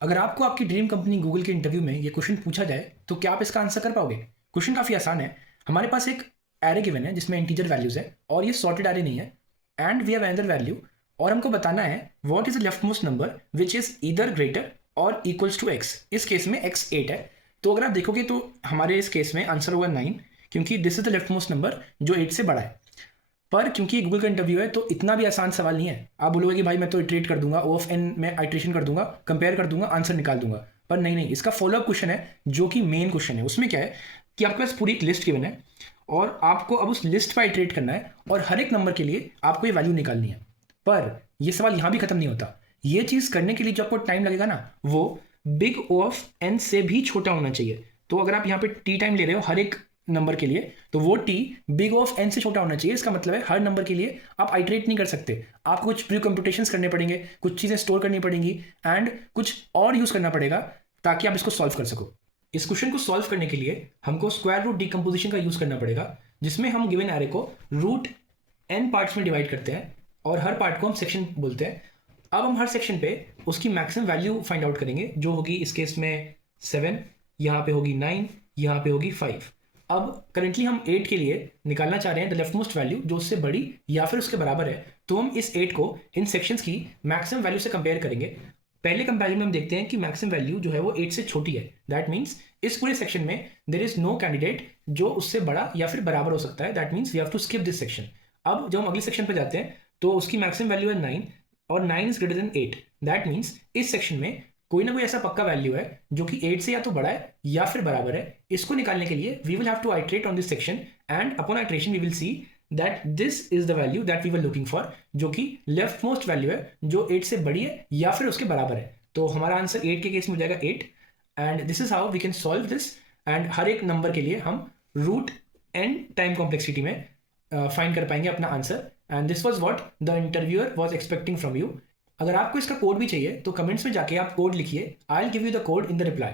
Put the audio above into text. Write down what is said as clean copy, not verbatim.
अगर आपको आपकी ड्रीम कंपनी गूगल के इंटरव्यू में ये क्वेश्चन पूछा जाए तो क्या आप इसका आंसर कर पाओगे? क्वेश्चन काफ़ी आसान है। हमारे पास एक एरे गिवन है जिसमें इंटीजर वैल्यूज है और ये सॉर्टेड एरे नहीं है। And we have another value और हमको बताना है what is the left most number which is either greater or equals to X. इस केस में एक्स 8 है। तो अगर आप देखोगे तो हमारे इस केस में आंसर होगा 9, क्योंकि this is the left most number जो 8 से बड़ा है। पर क्योंकि गूगल का इंटरव्यू है तो इतना भी आसान सवाल नहीं है। आप बोलोगे कि भाई मैं तो इटरेट कर दूंगा, ओ ऑफ एन में आइट्रेशन कर दूंगा, कंपेयर कर दूंगा, आंसर निकाल दूंगा। पर नहीं नहीं, इसका फॉलोअप क्वेश्चन है जो कि मेन क्वेश्चन है। उसमें क्या है कि आपके पास पूरी एक लिस्ट गिवन है और आपको अब उस लिस्ट पर आइट्रेट करना है और हर एक नंबर के लिए आपको ये वैल्यू निकालनी है। पर ये सवाल यहाँ भी खत्म नहीं होता। ये चीज़ करने के लिए जो आपको टाइम लगेगा ना, वो बिग ओ ऑफ एन से भी छोटा होना चाहिए। तो अगर आप यहाँ पे टी टाइम ले रहे हो हर एक नंबर के लिए, तो वो टी बिग ऑफ एन से छोटा होना चाहिए। इसका मतलब है हर नंबर के लिए आप आइट्रेट नहीं कर सकते। आपको कुछ प्री कंप्यूटेशंस करने पड़ेंगे, कुछ चीज़ें स्टोर करनी पड़ेंगी एंड कुछ और यूज़ करना पड़ेगा ताकि आप इसको सॉल्व कर सको। इस क्वेश्चन को सॉल्व करने के लिए हमको स्क्वायर रूट डिकम्पोजिशन का यूज़ करना पड़ेगा, जिसमें हम गिवन एरे को रूट एन पार्ट्स में डिवाइड करते हैं और हर पार्ट को हम सेक्शन बोलते हैं। अब हम हर सेक्शन पे उसकी मैक्सिमम वैल्यू फाइंड आउट करेंगे, जो होगी इस केस में 7, यहाँ पे होगी 9, यहाँ पे होगी 5। अब करेंटली हम 8 के लिए निकालना चाह रहे हैं द लेफ्ट मोस्ट वैल्यू जो उससे बड़ी या फिर उसके बराबर है। तो हम इस 8 को इन सेक्शंस की मैक्सिमम वैल्यू से कंपेयर करेंगे। पहले कंपेरिजन में हम देखते हैं कि मैक्सिमम वैल्यू जो है वो 8 से छोटी है। दैट मीन्स इस पूरे सेक्शन में देर इज नो कैंडिडेट जो उससे बड़ा या फिर बराबर हो सकता है। That means we have to skip this section. अब जब हम अगले सेक्शन पर जाते हैं तो उसकी मैक्सिमम वैल्यू है 9 और 9 is greater than 8। That means इस सेक्शन में कोई ना कोई ऐसा पक्का वैल्यू है जो कि 8 से या तो बड़ा है या फिर बराबर है। इसको निकालने के लिए we will have to iterate on this section and upon iteration we will see that this is the value that we were looking for, जो कि लेफ्ट मोस्ट वैल्यू है जो 8 से बड़ी है या फिर उसके बराबर है। तो हमारा आंसर 8 के केस में हो जाएगा 8 and this is how we can solve this. And हर एक नंबर के लिए हम रूट एंड टाइम कॉम्प्लेक्सिटी में फाइंड कर पाएंगे अपना answer. And this was what the interviewer was expecting from you. अगर आपको इसका कोड भी चाहिए तो कमेंट्स में जाके आप कोड लिखिए। I will give you the code in the reply.